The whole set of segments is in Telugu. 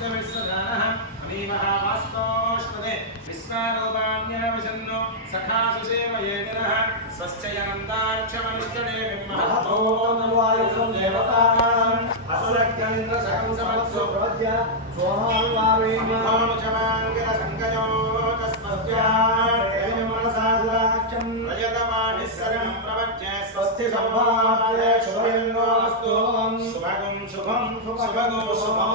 नमस्ते विश्वधानः अमीमः वास्तोष्पदे विस्मारोपान्यावशन्नो सखा सुसेवयेदिनः स्वश्चयनन्दार्चमनिष्ठदे विम्महतोऽनुवायुषं देवतानाम् असुरज्ञेन्द्रशकं समत्सो प्रवद्य सोमान्वारेणामुचमाङ्गिरसङ्गयो तस्मस्यात् मनसाजुराख्यं रजतमानिस्सरणं प्रवच्य स्वस्ति सम्भाव्य शुभयन्नो अस्तु शुभगं शुभं शुभगो शुभं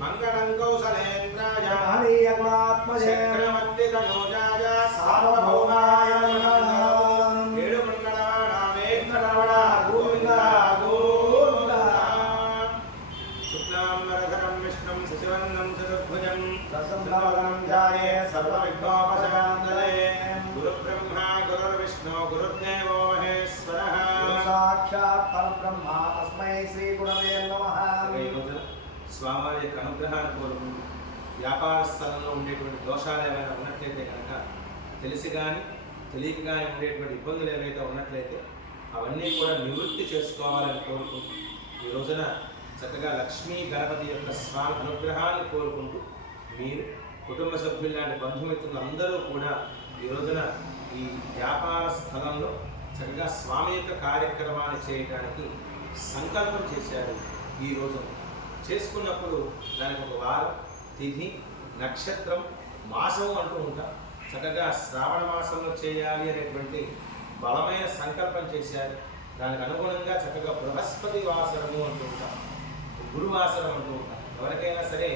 मङ्गलं कौसलेन्द्राय हरियगुणात्मजे चक्रवर्तितनोजाय सार्वभौमाय नमः ఏడుకొండలవాడా వేంకటరమణ గోవింద గోవింద శుక్లాంబరధరం విష్ణుం శశివర్ణం చతుర్భుజం దశంధావనం ధ్యాయే సర్వవిఘ్నోపశాంతయే గురుబ్రహ్మా గురుర్విష్ణు గురుర్దేవో మహేశ్వరః సాక్షాత్ పరబ్రహ్మ తస్మై శ్రీ గురవే నమః. స్వామివారి యొక్క అనుగ్రహాన్ని కోరుకుంటూ వ్యాపార స్థలంలో ఉండేటువంటి దోషాలు ఏమైనా ఉన్నట్లయితే కనుక తెలిసి కానీ తెలియక కానీ ఉండేటువంటి ఇబ్బందులు ఏవైతే ఉన్నట్లయితే అవన్నీ కూడా నివృత్తి చేసుకోవాలని కోరుకుంటూ ఈ రోజున చక్కగా లక్ష్మీ గణపతి యొక్క స్వామి అనుగ్రహాన్ని కోరుకుంటూ మీరు కుటుంబ సభ్యులు లాంటి బంధుమిత్రులు అందరూ కూడా ఈ రోజున ఈ వ్యాపార స్థలంలో చక్కగా స్వామి యొక్క కార్యక్రమాన్ని చేయడానికి సంకల్పం చేశారు. ఈ రోజున చేసుకున్నప్పుడు దానికి ఒక వారం తిథి నక్షత్రం మాసం అంటూ ఉంటాం. చక్కగా శ్రావణ మాసంలో చేయాలి అనేటువంటి బలమైన సంకల్పం చేశారు. దానికి అనుగుణంగా చక్కగా బృహస్పతి వాసరము అంటూ ఉంటాం, గురువాసరం అంటూ ఉంటాం. ఎవరికైనా సరే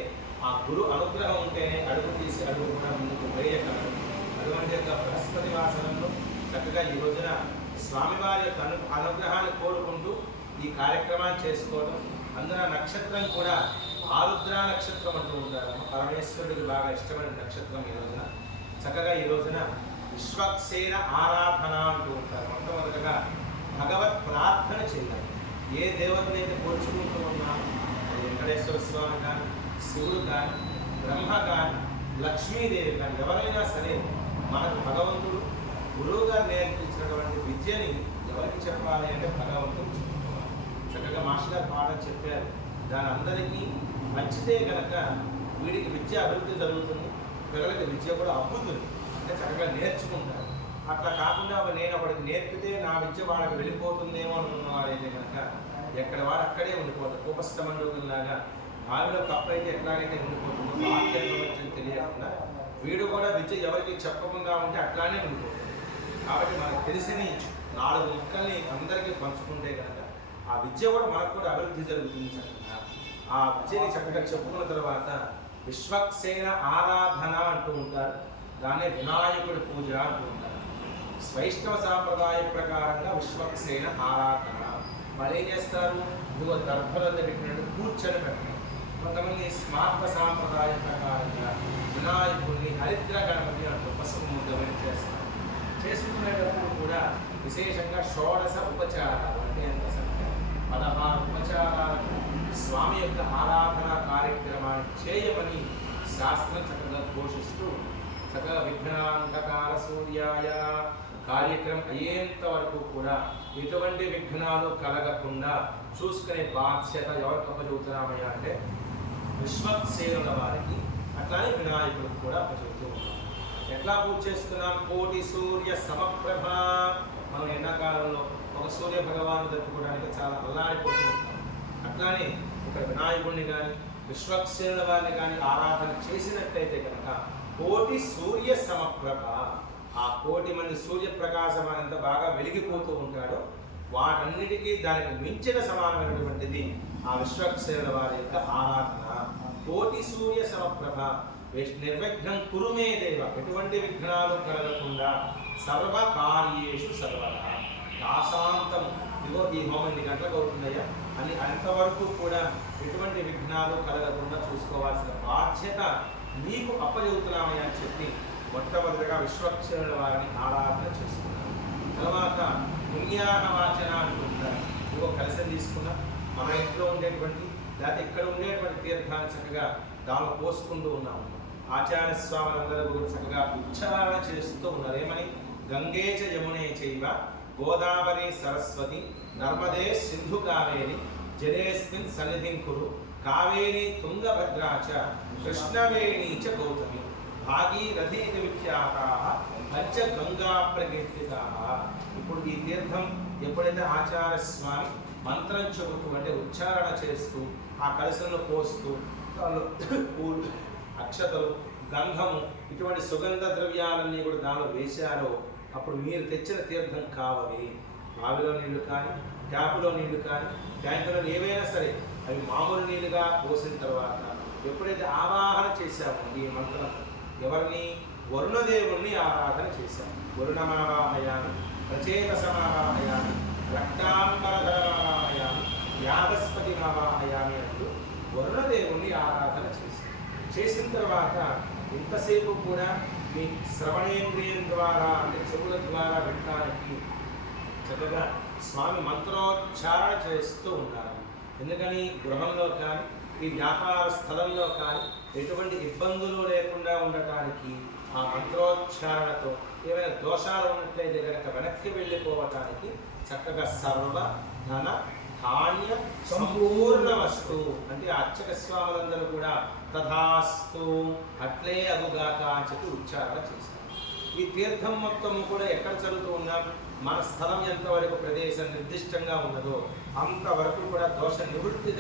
ఆ గురు అనుగ్రహం ఉంటేనే అడుగు తీసి అడుగు కూడా ముందుకు వేయగలరు. అటువంటి యొక్క బృహస్పతి వాసరంలో చక్కగా ఈ రోజున స్వామివారి యొక్క అనుగ్రహాన్ని కోరుకుంటూ ఈ కార్యక్రమాన్ని చేసుకోవడం. అందున నక్షత్రం కూడా ఆరుద్ర నక్షత్రం అంటూ ఉంటారు. పరమేశ్వరుడికి బాగా ఇష్టమైన నక్షత్రం ఈ రోజున. చక్కగా ఈ రోజున విశ్వక్సేన ఆరాధన అంటూ ఉంటారు. మొట్టమొదటిగా భగవత్ ప్రార్థన చేయాలి. ఏ దేవతనైతే పోల్చుకుంటూ ఉన్నామో అది వెంకటేశ్వర స్వామి కానీ, శివుడు కానీ, బ్రహ్మ కానీ, లక్ష్మీదేవి కానీ ఎవరైనా సరే మనకు భగవంతుడు గురువు గారు నేర్పించినటువంటి విద్యని ఎవరికి చెప్పాలి అంటే భగవంతుడు చెప్పుకోవాలి. చక్కగా మాస్టర్ గారు పాఠం చెప్పారు. దాని అందరికీ మంచిదే కనుక వీడికి విద్య అభివృద్ధి జరుగుతుంది, పిల్లలకి విద్య కూడా అబ్బుతుంది. అంటే చక్కగా నేర్చుకుంటారు. అట్లా కాకుండా నేను ఒకటికి నేర్పితే నా విద్య వాళ్ళకి వెళ్ళిపోతుందేమో అనుకున్న వాడైతే కనుక ఎక్కడ వాడు అక్కడే ఉండిపోతారు. ఉపస్తమంలోలాగా బావిలో కప్పు అయితే ఎట్లాగైతే ఉండిపోతుందో వాక్య ప్రపంచం తెలియకుండా వీడు కూడా విద్య ఎవరికి చెప్పకుండా ఉంటే అట్లానే ఉండిపోతుంది. కాబట్టి మనకు తెలిసిన 4 ముక్కల్ని అందరికీ పంచుకుంటే కనుక ఆ విద్య కూడా మనకు కూడా అభివృద్ధి జరుగుతుంది. చక్కగా ఆ విద్యని చక్కగా చెప్పుకున్న తర్వాత విశ్వక్సేన ఆరాధన అంటూ ఉంటారు. దాన్ని వినాయకుడి పూజ అంటూ ఉంటారు. వైష్ణవ సాంప్రదాయ ప్రకారంగా విశ్వక్సేన ఆరాధన వాళ్ళు ఏం చేస్తారు, ఇదిగో దర్భలతో పెట్టినట్టు కూర్చొని పెట్టడం. కొంతమంది స్మార్త సాంప్రదాయ ప్రకారంగా వినాయకుడిని హరిద్ర గణపతి అంటూ పసుపు ముద్దమని చేస్తారు. చేసుకునేటప్పుడు కూడా విశేషంగా 16 ఉపచారాలు అంటే ఎంత సంఖ్య 16 ఉపచారాలకు స్వామి యొక్క ఆరాధన కార్యక్రమాన్ని చేయమని శాస్త్రం చక్కగా ఘోషిస్తూ చక్కగా విఘ్నాంతకాల సూర్యాయ కార్యక్రమం అయ్యేంత వరకు కూడా ఎటువంటి విఘ్నాలు కలగకుండా చూసుకునే బాధ్యత ఎవరికి అప్పచెబుతున్నామయ్యా అంటే విశ్వక్సేనుల వారికి, అట్లానే వినాయకుడికి కూడా అప్పచెబుతూ ఉన్నాం. ఎట్లా పూజ చేస్తున్నాం? కోటి సూర్య సమప్రభ. మనం ఎండాకాలంలో ఒక సూర్య భగవాను జరుపుకోవడానికి చాలా అల్లాడిపోతూ ఉంటాం. అట్లానే ఒక వినాయకుడిని కానీ విశ్వక్సేనుల వారిని కానీ ఆరాధన చేసినట్టయితే కనుక కోటి సూర్య సమప్రభ, ఆ 1,000,000 మంది సూర్యప్రకాశం ఎంత బాగా వెలిగిపోతూ ఉంటాడో వాటన్నిటికీ దానికి మించిన సమానమైనటువంటిది ఆ విశ్వక్సేనుల వారి యొక్క ఆరాధన. కోటి సూర్య సమప్రభ నిర్విఘ్నం కురుమే దేవ, ఎటువంటి విఘ్నాలు కలగకుండా సర్వ కార్యేషు సర్వదా ఆశాంతం. ఇదిగో ఈ హోమం 8 గంటలకు అవుతుందయ్యా అని అంతవరకు కూడా ఎటువంటి విఘ్నాలు కలగకుండా చూసుకోవాల్సిన బాధ్యత నీకు అప్పచెబుతున్నామయ్యా అని చెప్పి మొట్టమొదటిగా విశ్వక్సేనుల వారిని ఆరాధన చేసుకున్నారు. తర్వాత పుణ్యాహవాచన అంటుంటారు. ఇదిగో కలశం తీసుకున్నా మన ఇంట్లో ఉండేటువంటి లేకపోతే ఇక్కడ ఉండేటువంటి తీర్థాన్ని చక్కగా దానిలో పోసుకుంటూ ఉన్నాము. ఆచార్య స్వాములందరూ కూడా చక్కగా ఉచ్చారణ చేస్తూ ఉన్నారు. ఏమని? గంగే చ యమునే చైవ గోదావరి సరస్వతి నర్మదే సింధు కావేరి జలేస్మిన్ సన్నిధిం కురు కావేరీ తుంగభద్రా చ కృష్ణవేణీ చ గౌతమి భాగీరథీతి విఖ్యాతాః పంచ గంగా ప్రకీర్తితాః. ఇప్పుడు ఈ తీర్థం ఎప్పుడైతే ఆచార్య స్వామి మంత్రం చెబుతూ అంటే ఉచ్చారణ చేస్తూ ఆ కలశంలో పోస్తూ పూలు అక్షతలు గంధము ఇటువంటి సుగంధ ద్రవ్యాలన్నీ కూడా దానిలో వేశారో అప్పుడు మీరు తెచ్చిన తీర్థం కావాలి. బావిలో నీళ్లు కానీ ట్యాపులో నీళ్లు కానీ ట్యాంకులో ఏవైనా సరే అవి మామూలు నీళ్ళుగా పోసిన తర్వాత ఎప్పుడైతే ఆవాహన చేశామో ఈ మంత్రం ఎవరిని వరుణదేవుణ్ణి ఆరాధన చేశాము. వరుణమావాహయామి ప్రచేతసమావాహయామి రక్తాంబరధరమావాహయామి యాగస్పతి మావాహయామి అంటూ వరుణదేవుణ్ణి ఆరాధన చేసిన తర్వాత ఇంతసేపు కూడా మీ శ్రవణేంద్రియం ద్వారా అంటే చెవుల ద్వారా వినడానికి చక్కగా స్వామి మంత్రోచ్చారణ చేస్తూ ఉన్నారు. ఎందుకని గృహంలో కానీ ఈ వ్యాపార స్థలంలో కానీ ఎటువంటి ఇబ్బందులు లేకుండా ఉండటానికి ఆ మంత్రోచ్చారణతో ఏమైనా దోషాలు ఉన్నట్లయితే కనుక వెనక్కి వెళ్ళిపోవటానికి చక్కగా సర్వ ధన ధాన్య సంపూర్ణ వస్తువు అంటే అర్చక స్వాములందరూ కూడా తథాస్తు అట్లే అగుగాక అని చెప్పి ఉచ్చారణ చేశారు. ఈ తీర్థం మొత్తం కూడా ఎక్కడ చదువుతూ ఉన్నాం, మన స్థలం ఎంతవరకు ప్రదేశం నిర్దిష్టంగా ఉన్నదో అంతవరకు కూడా దోష నివృత్తి